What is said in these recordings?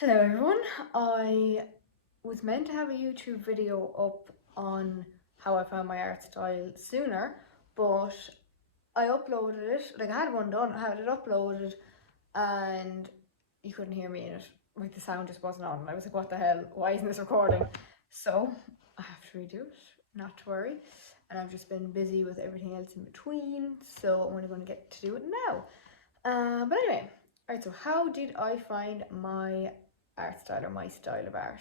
Hello everyone, I was meant to have a YouTube video up on how I found my art style sooner, but I uploaded it, like I had one done, I had it uploaded and you couldn't hear me in it. Like the sound just wasn't on and I was like, what the hell, why isn't this recording? So I have to redo it, not to worry. And I've just been busy with everything else in between, so I'm only going to get to do it now. But anyway, alright, so how did I find my art style or my style of art?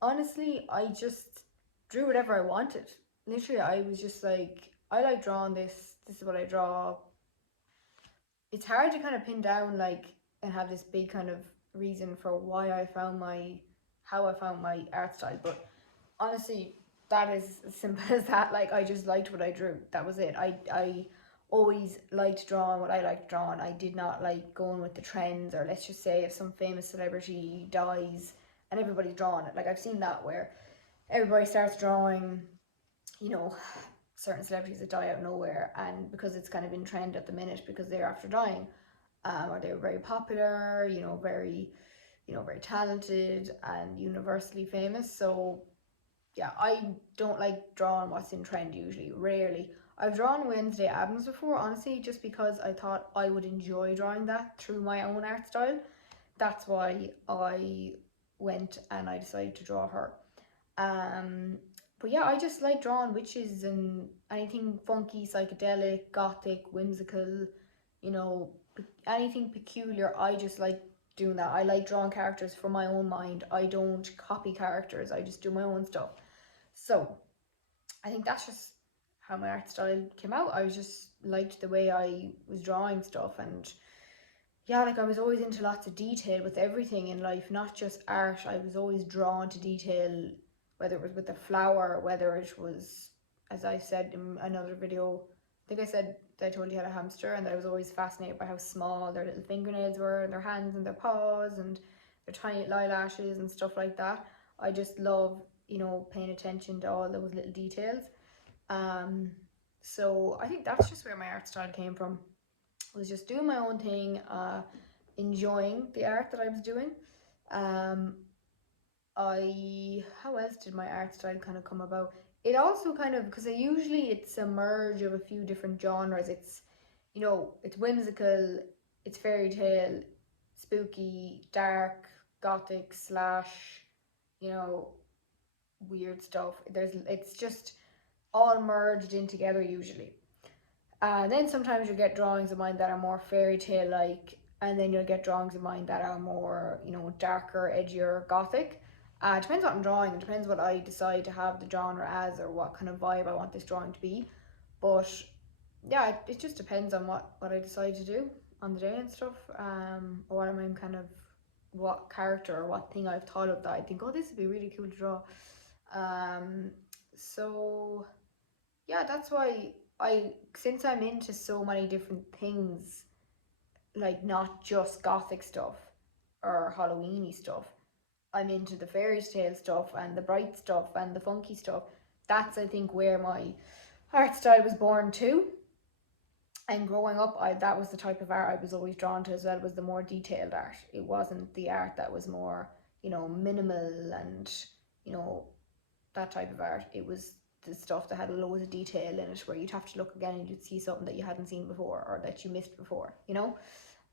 Honestly, I just drew whatever I wanted. Literally, I was just like, I like drawing this, this is what I draw. It's hard to kind of pin down, like, and have this big kind of reason for how I found my art style, but honestly, that is as simple as that. Like, I just liked what I drew. That was it. I always liked drawing what I liked drawing. I did not like going with the trends, or let's just say if some famous celebrity dies and everybody's drawing it. Like, I've seen that where everybody starts drawing, you know, certain celebrities that die out of nowhere, and because it's kind of in trend at the minute because they're after dying, or they were very popular, very talented and universally famous. So yeah, I don't like drawing what's in trend usually, rarely. I've drawn Wednesday Addams before, honestly, just because I thought I would enjoy drawing that through my own art style. That's why I went and I decided to draw her. Um, but yeah, I just like drawing witches and anything funky, psychedelic, gothic, whimsical, you know, anything peculiar. I just like doing that. I like drawing characters from my own mind. I don't copy characters, I just do my own stuff. So I think that's just how my art style came out. I was just liked the way I was drawing stuff, and yeah, like I was always into lots of detail with everything in life, not just art. I was always drawn to detail, whether it was with a flower, whether it was, as I said in another video, I think I said that I told you I had a hamster and that I was always fascinated by how small their little fingernails were, and their hands and their paws and their tiny little eyelashes and stuff like that. I just love, paying attention to all those little details. Um, so I think that's just where my art style came from. I was just doing my own thing, enjoying the art that I was doing. Um, how else did my art style kind of come about? It also kind of, because I usually it's a merge of a few different genres. It's whimsical, it's fairy tale, spooky, dark, gothic slash, you know, weird stuff. It's just all merged in together usually. Then sometimes you'll get drawings of mine that are more fairy tale like, and then you'll get drawings of mine that are more, darker, edgier, gothic. It depends what I'm drawing, it depends what I decide to have the genre as, or what kind of vibe I want this drawing to be. But yeah, it just depends on what I decide to do on the day and stuff. Or what I'm kind of, what character or what thing I've thought of that I think, oh, this would be really cool to draw. Um, so yeah, that's why since I'm into so many different things, like not just gothic stuff or Halloweeny stuff, I'm into the fairy tale stuff and the bright stuff and the funky stuff. That's, I think, where my art style was born too. And growing up, that was the type of art I was always drawn to as well, was the more detailed art. It wasn't the art that was more, minimal and, you know, that type of art. It was the stuff that had loads of detail in it, where you'd have to look again and you'd see something that you hadn't seen before or that you missed before. So yeah,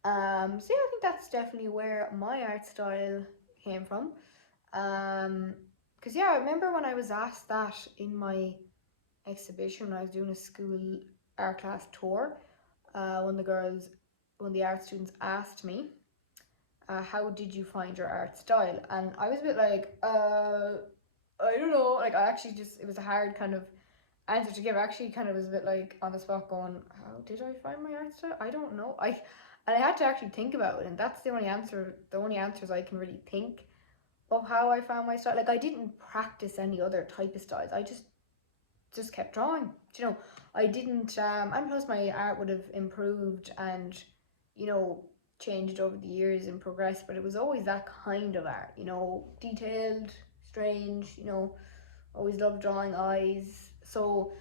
I think that's definitely where my art style came from. Because yeah, I remember when I was asked that in my exhibition when I was doing a school art class tour. One of the art students asked me, how did you find your art style? And I was a bit like, I don't know. Like, it was a hard kind of answer to give. I actually kind of was a bit like on the spot going, how did I find my art style? I don't know. And I had to actually think about it. And that's the only answers I can really think of how I found my style. Like, I didn't practice any other type of styles. I just kept drawing. I didn't, and plus my art would have improved and, you know, changed over the years and progressed, but it was always that kind of art, detailed, strange, always loved drawing eyes. So,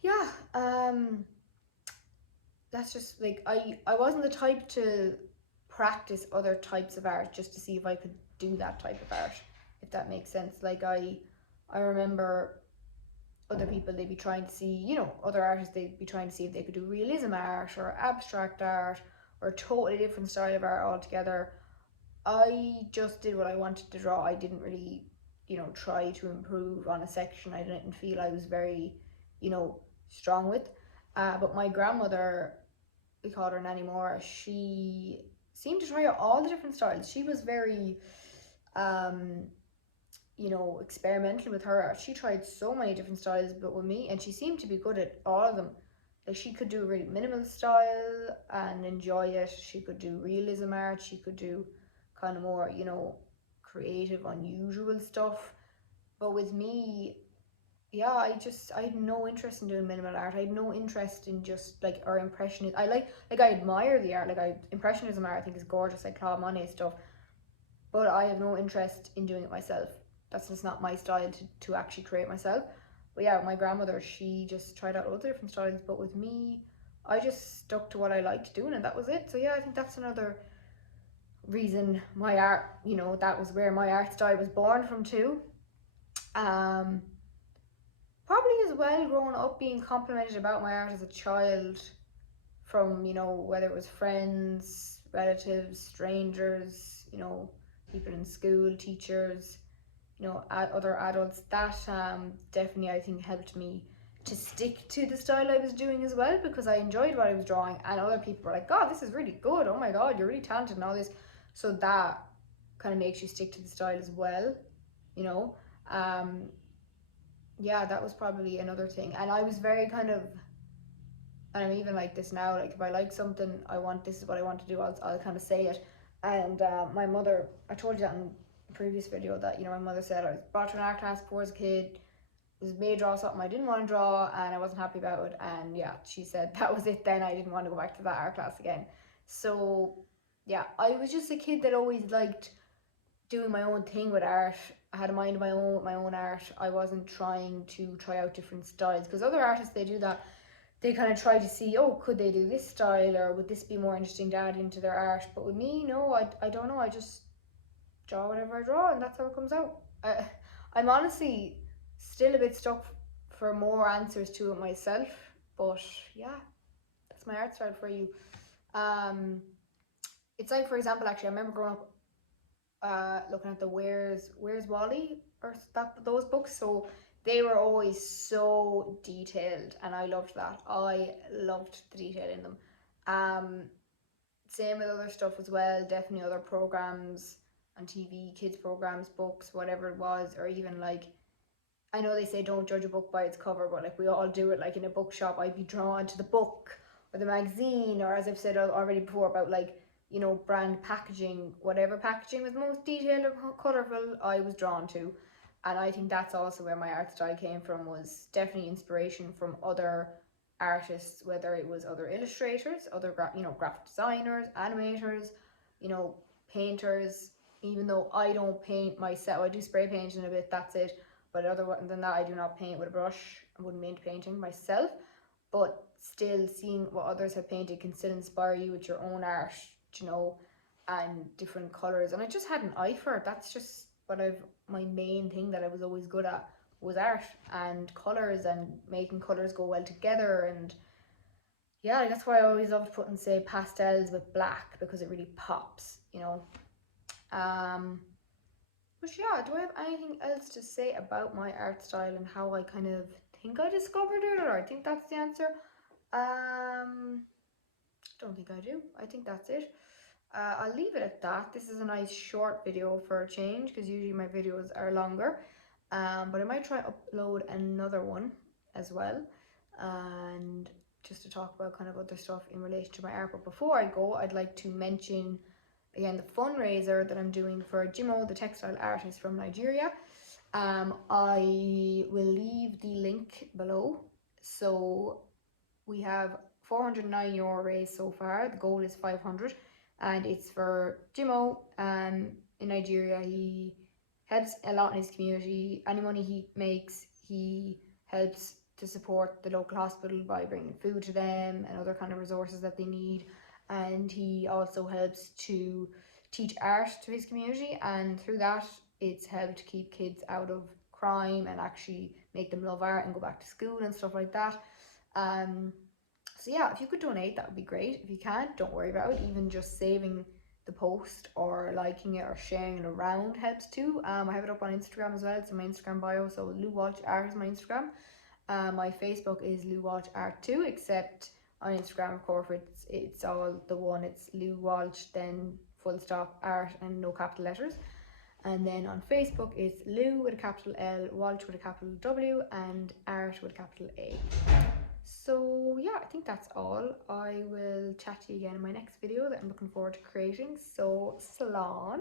yeah, that's just like, I wasn't the type to practice other types of art just to see if I could do that type of art, if that makes sense. Like I remember other people, they'd be trying to see, you know, other artists, they'd be trying to see if they could do realism art or abstract art or a totally different style of art altogether. I just did what I wanted to draw. I didn't really, you know, try to improve on a section I didn't feel I was very, you know, strong with. But my grandmother, we called her Nanny Mora, she seemed to try out all the different styles. She was very, um, you know, experimental with her art. She tried so many different styles, but with me, and she seemed to be good at all of them. Like she could do a really minimal style and enjoy it. She could do realism art. She could do kind of more, you know, creative, unusual stuff. But with me, yeah, I had no interest in doing minimal art. I had no interest in just like or impressionism. I admire the art. Impressionism art I think is gorgeous, like Claude Monet stuff. But I have no interest in doing it myself. That's just not my style to actually create myself. But yeah, my grandmother, she just tried out loads of different styles. But with me, I just stuck to what I liked doing, and that was it. So yeah, I think that's another reason my art, you know, that was where my art style was born from too. Um, Probably as well growing up being complimented about my art as a child from, you know, whether it was friends, relatives, strangers, you know, people in school, teachers, you know, other adults. That definitely I think helped me to stick to the style I was doing as well, because I enjoyed what I was drawing and other people were like, God, this is really good, oh my God, you're really talented and all this. So that kind of makes you stick to the style as well, you know. um yeah, that was probably another thing. And I was very kind of, and I'm even like this now, like if I like something, this is what I want to do, I'll kind of say it. And my mother, I told you that in a previous video, that, you know, my mother said I was brought to an art class before as a kid, was made draw something I didn't want to draw and I wasn't happy about it, and yeah, she said that was it then. I didn't want to go back to that art class again. So yeah, I was just a kid that always liked doing my own thing with art. I had a mind of my own with my own art. I wasn't trying to try out different styles, because other artists, they do that. They kind of try to see, oh, could they do this style, or would this be more interesting to add into their art? But with me, no, I don't know. I just draw whatever I draw, and that's how it comes out. I'm honestly still a bit stuck for more answers to it myself, but yeah, that's my art style for you. Um, it's like, for example, actually, I remember growing up looking at the Where's Wally or those books. So they were always so detailed, and I loved that. I loved the detail in them. Um, Same with other stuff as well. Definitely other programs on TV, kids programs, books, whatever it was, or even like, I know they say don't judge a book by its cover, but like we all do it. Like in a bookshop, I'd be drawn to the book or the magazine, or as I've said already before about like, you know, brand packaging, whatever packaging was most detailed or colourful, I was drawn to. And I think that's also where my art style came from, was definitely inspiration from other artists, whether it was other illustrators, other you know, graphic designers, animators, you know, painters. Even though I don't paint myself, I do spray painting a bit, that's it. But other than that, I do not paint with a brush. I wouldn't mind painting myself. But still, seeing what others have painted can still inspire you with your own art, you know, and different colours. And I just had an eye for it. That's just my main thing that I was always good at, was art and colours and making colours go well together. And yeah, that's why I always loved putting, say, pastels with black, because it really pops, you know. But yeah, do I have anything else to say about my art style and how I kind of think I discovered it, or I think that's the answer? Don't think I do. I think that's it. I'll leave it at that. This is a nice short video for a change, because usually my videos are longer. But I might try upload another one as well, and just to talk about kind of other stuff in relation to my art. But before I go, I'd like to mention again the fundraiser that I'm doing for Jimo, the textile artist from Nigeria. I will leave the link below. So we have €409 raised so far. The goal is 500, and it's for Jimo in Nigeria. He helps a lot in his community. Any money he makes, he helps to support the local hospital by bringing food to them and other kind of resources that they need. and he also helps to teach art to his community, and through that it's helped keep kids out of crime and actually make them love art and go back to school and stuff like that. So yeah, if you could donate, that would be great. If you can't, don't worry about it. Even just saving the post or liking it or sharing it around helps too. I have it up on Instagram as well. It's in my Instagram bio. So Lou Walsh Art is my Instagram. My Facebook is Lou Walsh Art too, except on Instagram, of course, it's all the one. It's Lou Walsh, then full stop art and no capital letters. And then on Facebook, it's Lou with a capital L, Walsh with a capital W, and art with a capital A. So yeah, I think that's all. I will chat to you again in my next video that I'm looking forward to creating. So salon.